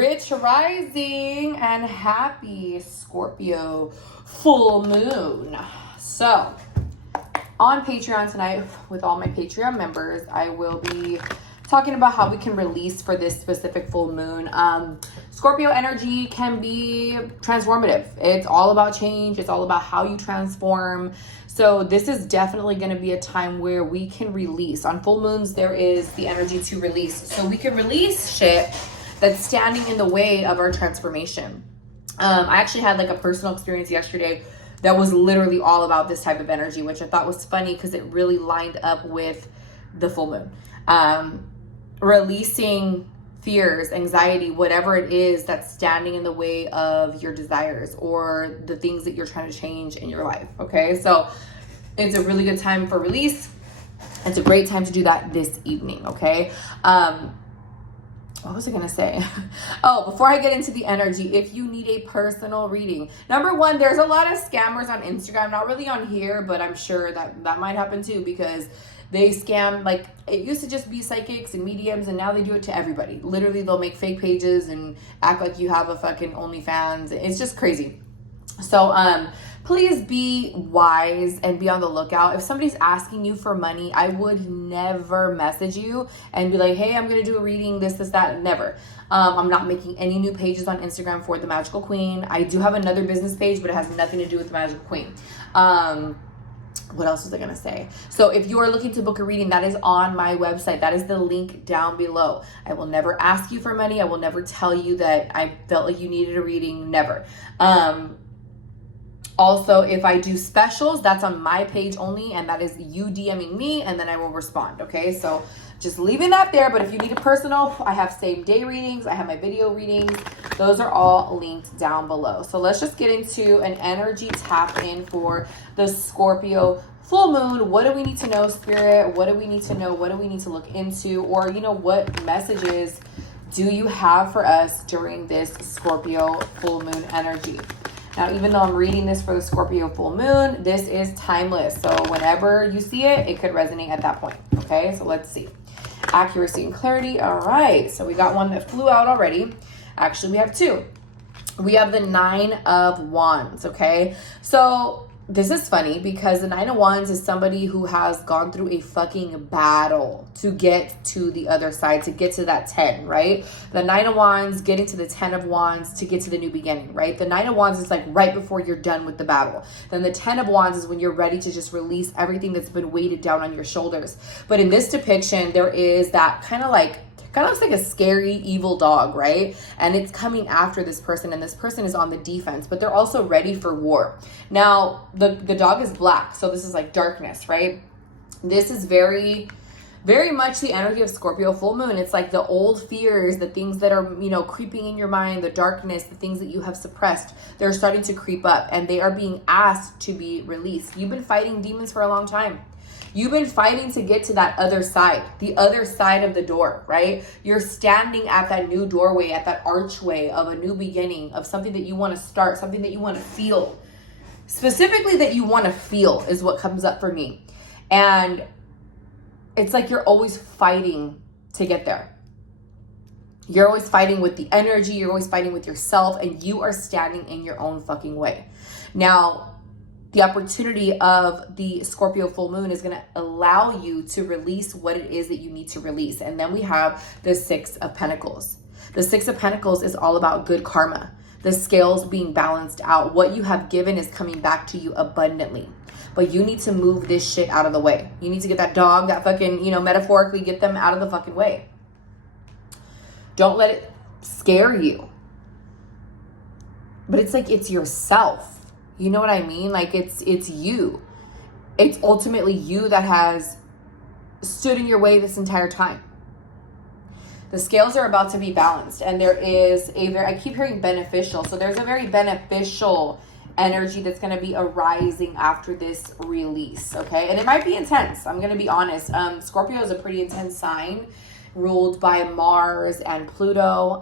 Rich rising and happy Scorpio full moon. So, on Patreon tonight, with all my Patreon members, I will be talking about how we can release for this specific full moon. Scorpio energy can be transformative. It's all about change. It's all about how you transform. So this is definitely going to be a time where we can release. On full moons, there is the energy to release. So we can release shit that's standing in the way of our transformation. I actually had like a personal experience yesterday that was literally all about this type of energy, which I thought was funny because it really lined up with the full moon. Releasing fears, anxiety, whatever it is that's standing in the way of your desires or the things that you're trying to change in your life. Okay, so it's a really good time for release. It's a great time to do that this evening. Okay. What was I going to say? Oh, before I get into the energy, if you need a personal reading, number one, there's a lot of scammers on Instagram, not really on here, but I'm sure that might happen too, because they scam, like it used to just be psychics and mediums, and now they do it to everybody. Literally, they'll make fake pages and act like you have a fucking OnlyFans. It's just crazy. So, please be wise and be on the lookout. If somebody's asking you for money, I would never message you and be like, hey, I'm going to do a reading, this, that. Never. I'm not making any new pages on Instagram for the Magical Queen. I do have another business page, but it has nothing to do with the Magical Queen. What else was I going to say? So if you are looking to book a reading, that is on my website. That is the link down below. I will never ask you for money. I will never tell you that I felt like you needed a reading. Never. Also, if I do specials, that's on my page only, and that is you DMing me, and then I will respond, okay? So just leaving that there, but if you need a personal, I have same day readings, I have my video readings. Those are all linked down below. So let's just get into an energy tap in for the Scorpio full moon. What do we need to know, Spirit? What do we need to know? What do we need to look into? Or, you know, what messages do you have for us during this Scorpio full moon energy? Now, even though I'm reading this for the Scorpio full moon, this is timeless. So whenever you see it, it could resonate at that point. Okay, so let's see. Accuracy and clarity. All right, so we got one that flew out already. Actually, we have two. We have the 9 of Wands, okay? So this is funny because the 9 of Wands is somebody who has gone through a fucking battle to get to the other side, to get to that 10, right? The 9 of Wands getting to the 10 of Wands to get to the new beginning, right? The 9 of Wands is like right before you're done with the battle. Then the 10 of Wands is when you're ready to just release everything that's been weighted down on your shoulders. But in this depiction, there is that kind of looks like a scary, evil dog, right? And it's coming after this person, and this person is on the defense, but they're also ready for war. Now, the dog is black, so this is like darkness, right? This is very, very much the energy of Scorpio full moon. It's like the old fears, the things that are, you know, creeping in your mind, the darkness, the things that you have suppressed, they're starting to creep up, and they are being asked to be released. You've been fighting demons for a long time. You've been fighting to get to that other side, the other side of the door, right? You're standing at that new doorway, at that archway of a new beginning, of something that you want to start, something that you want to feel. Specifically that you want to feel is what comes up for me. And it's like you're always fighting to get there. You're always fighting with the energy, you're always fighting with yourself, and you are standing in your own fucking way. Now, the opportunity of the Scorpio full moon is going to allow you to release what it is that you need to release. And then we have the 6 of Pentacles. The 6 of Pentacles is all about good karma. The scales being balanced out. What you have given is coming back to you abundantly. But you need to move this shit out of the way. You need to get that dog, that fucking, you know, metaphorically get them out of the fucking way. Don't let it scare you. But it's like it's yourself. You know what I mean? Like it's you. It's ultimately you that has stood in your way this entire time. The scales are about to be balanced, and there is I keep hearing beneficial. So there's a very beneficial energy that's going to be arising after this release, okay? And it might be intense. I'm going to be honest. Scorpio is a pretty intense sign ruled by Mars and Pluto.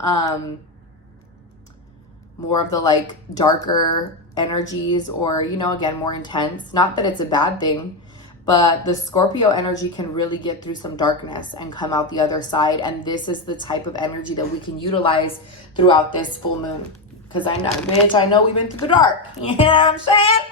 More of the like darker energies, or, you know, again, more intense. Not that it's a bad thing, But the Scorpio energy can really get through some darkness and come out the other side. And this is the type of energy that we can utilize throughout this full moon. Because I know, bitch, I know we've been through the dark. You know what I'm saying?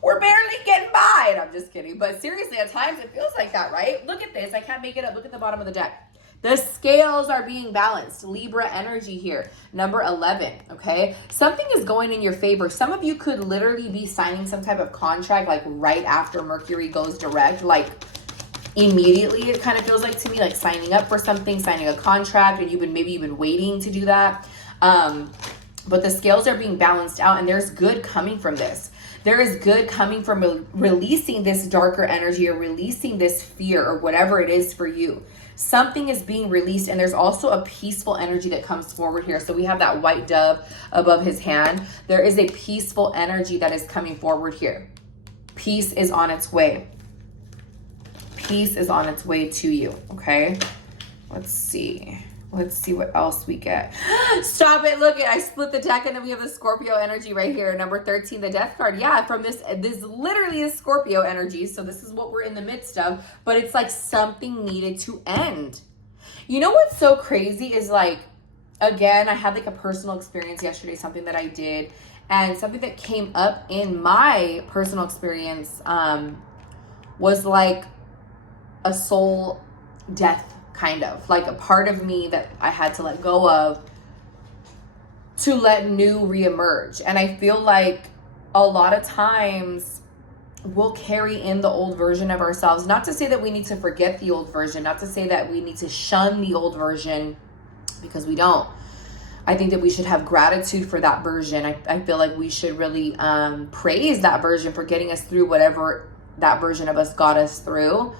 We're barely getting by. And I'm just kidding. But seriously, at times it feels like that, right? Look at this. I can't make it up. Look at the bottom of the deck. The scales are being balanced. Libra energy here. Number 11, okay? Something is going in your favor. Some of you could literally be signing some type of contract like right after Mercury goes direct. Like immediately, it kind of feels like to me, like signing up for something, signing a contract, and maybe you've been waiting to do that. But the scales are being balanced out, and there's good coming from this. There is good coming from releasing this darker energy or releasing this fear or whatever it is for you. Something is being released, and there's also a peaceful energy that comes forward here. So we have that white dove above his hand. There is a peaceful energy that is coming forward here. Peace is on its way. Peace is on its way to you, okay? Let's see. Let's see what else we get. Stop it. Look, I split the deck, and then we have the Scorpio energy right here. Number 13, the death card. Yeah, from this literally is Scorpio energy. So this is what we're in the midst of. But it's like something needed to end. You know what's so crazy is like, again, I had like a personal experience yesterday, something that I did. And something that came up in my personal experience was like a soul death. Kind of like a part of me that I had to let go of to let new reemerge. And I feel like a lot of times we'll carry in the old version of ourselves. Not to say that we need to forget the old version, not to say that we need to shun the old version, because we don't. I think that we should have gratitude for that version. I feel like we should really praise that version for getting us through whatever that version of us got us through.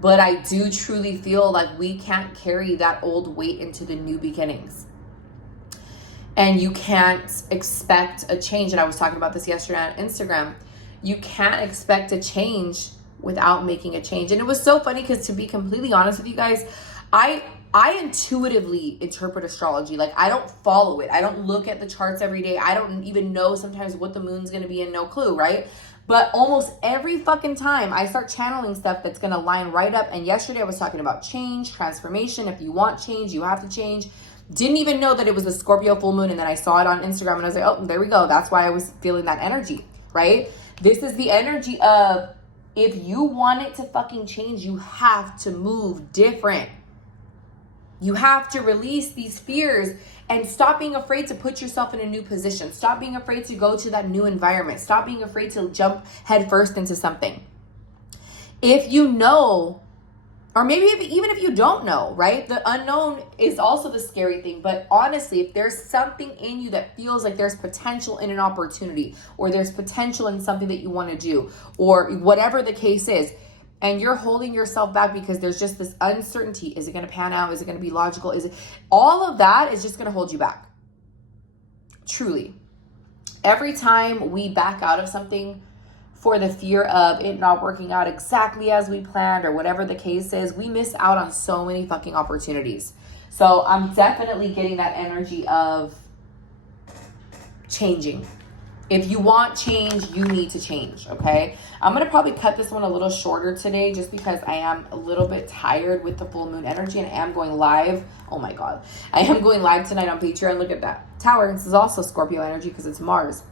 But I do truly feel like we can't carry that old weight into the new beginnings. And you can't expect a change. And I was talking about this yesterday on Instagram. You can't expect a change without making a change. And it was so funny because, to be completely honest with you guys, I intuitively interpret astrology. Like, I don't follow it. I don't look at the charts every day. I don't even know sometimes what the moon's going to be in. No clue, right? But almost every fucking time I start channeling stuff that's going to line right up. And yesterday I was talking about change, transformation. If you want change, you have to change. Didn't even know that it was a Scorpio full moon. And then I saw it on Instagram and I was like, oh, there we go. That's why I was feeling that energy, right? This is the energy of, if you want it to fucking change, you have to move different. You have to release these fears and stop being afraid to put yourself in a new position. Stop being afraid to go to that new environment. Stop being afraid to jump headfirst into something. If you know, or maybe even if you don't know, right? The unknown is also the scary thing. But honestly, if there's something in you that feels like there's potential in an opportunity, or there's potential in something that you want to do, or whatever the case is, and you're holding yourself back because there's just this uncertainty. Is it going to pan out? Is it going to be logical? Is it? All of that is just going to hold you back. Truly. Every time we back out of something for the fear of it not working out exactly as we planned, or whatever the case is, we miss out on so many fucking opportunities. So I'm definitely getting that energy of changing. If you want change, you need to change, okay? I'm going to probably cut this one a little shorter today just because I am a little bit tired with the full moon energy, and I am going live. Oh my God. I am going live tonight on Patreon. Look at that tower. This is also Scorpio energy because it's Mars.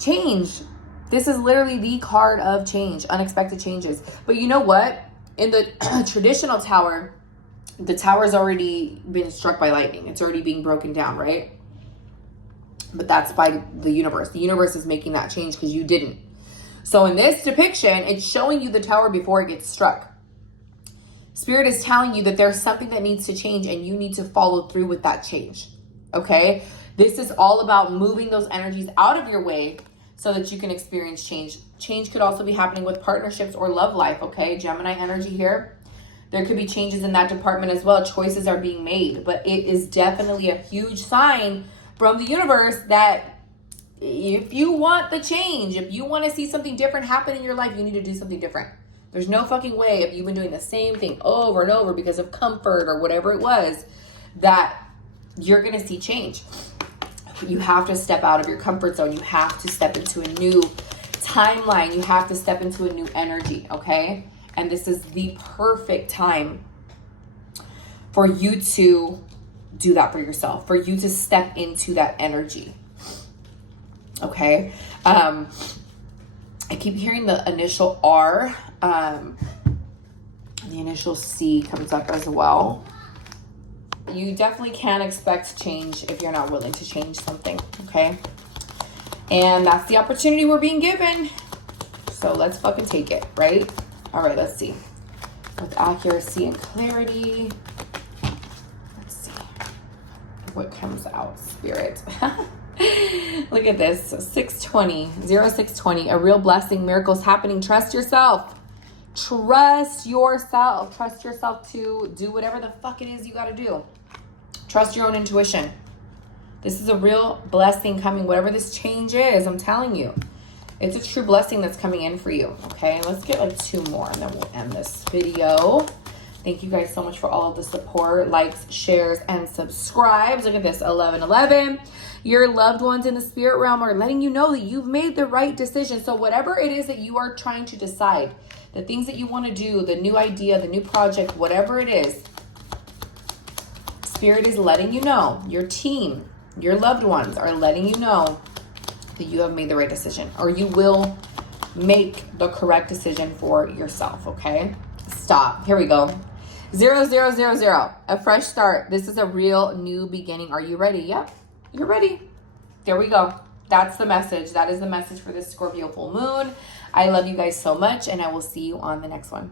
Change. This is literally the card of change, unexpected changes. But you know what? In the traditional tower, the tower's already been struck by lightning. It's already being broken down, right? But that's by the universe. The universe is making that change because you didn't. So in this depiction, it's showing you the tower before it gets struck. Spirit is telling you that there's something that needs to change, and you need to follow through with that change. Okay? This is all about moving those energies out of your way so that you can experience change. Change could also be happening with partnerships or love life. Okay? Gemini energy here. There could be changes in that department as well. Choices are being made. But it is definitely a huge sign from the universe that if you want the change, if you want to see something different happen in your life, you need to do something different. There's no fucking way, if you've been doing the same thing over and over because of comfort or whatever it was, that you're going to see change. You have to step out of your comfort zone. You have to step into a new timeline, you have to step into a new energy, okay? And this is the perfect time for you to do that for yourself, for you to step into that energy, okay? I keep hearing the initial R. The initial C comes up as well. You definitely can't expect change if you're not willing to change something, okay? And that's the opportunity we're being given. So let's fucking take it, right? All right, let's see. With accuracy and clarity. Let's see what comes out, Spirit. Look at this. 620, 0620. A real blessing. Miracles happening. Trust yourself. Trust yourself. Trust yourself to do whatever the fuck it is you got to do. Trust your own intuition. This is a real blessing coming. Whatever this change is, I'm telling you. It's a true blessing that's coming in for you. Okay, let's get like 2 more and then we'll end this video. Thank you guys so much for all of the support, likes, shares, and subscribes. Look at this, 1111. Your loved ones in the spirit realm are letting you know that you've made the right decision. So whatever it is that you are trying to decide, the things that you want to do, the new idea, the new project, whatever it is, Spirit is letting you know, your team, your loved ones are letting you know that you have made the right decision, or you will make the correct decision for yourself, okay? Stop. Here we go. 0000, a fresh start. This is a real new beginning. Are you ready? Yep, you're ready. There we go. That's the message. That is the message for this Scorpio full moon. I love you guys so much, and I will see you on the next one.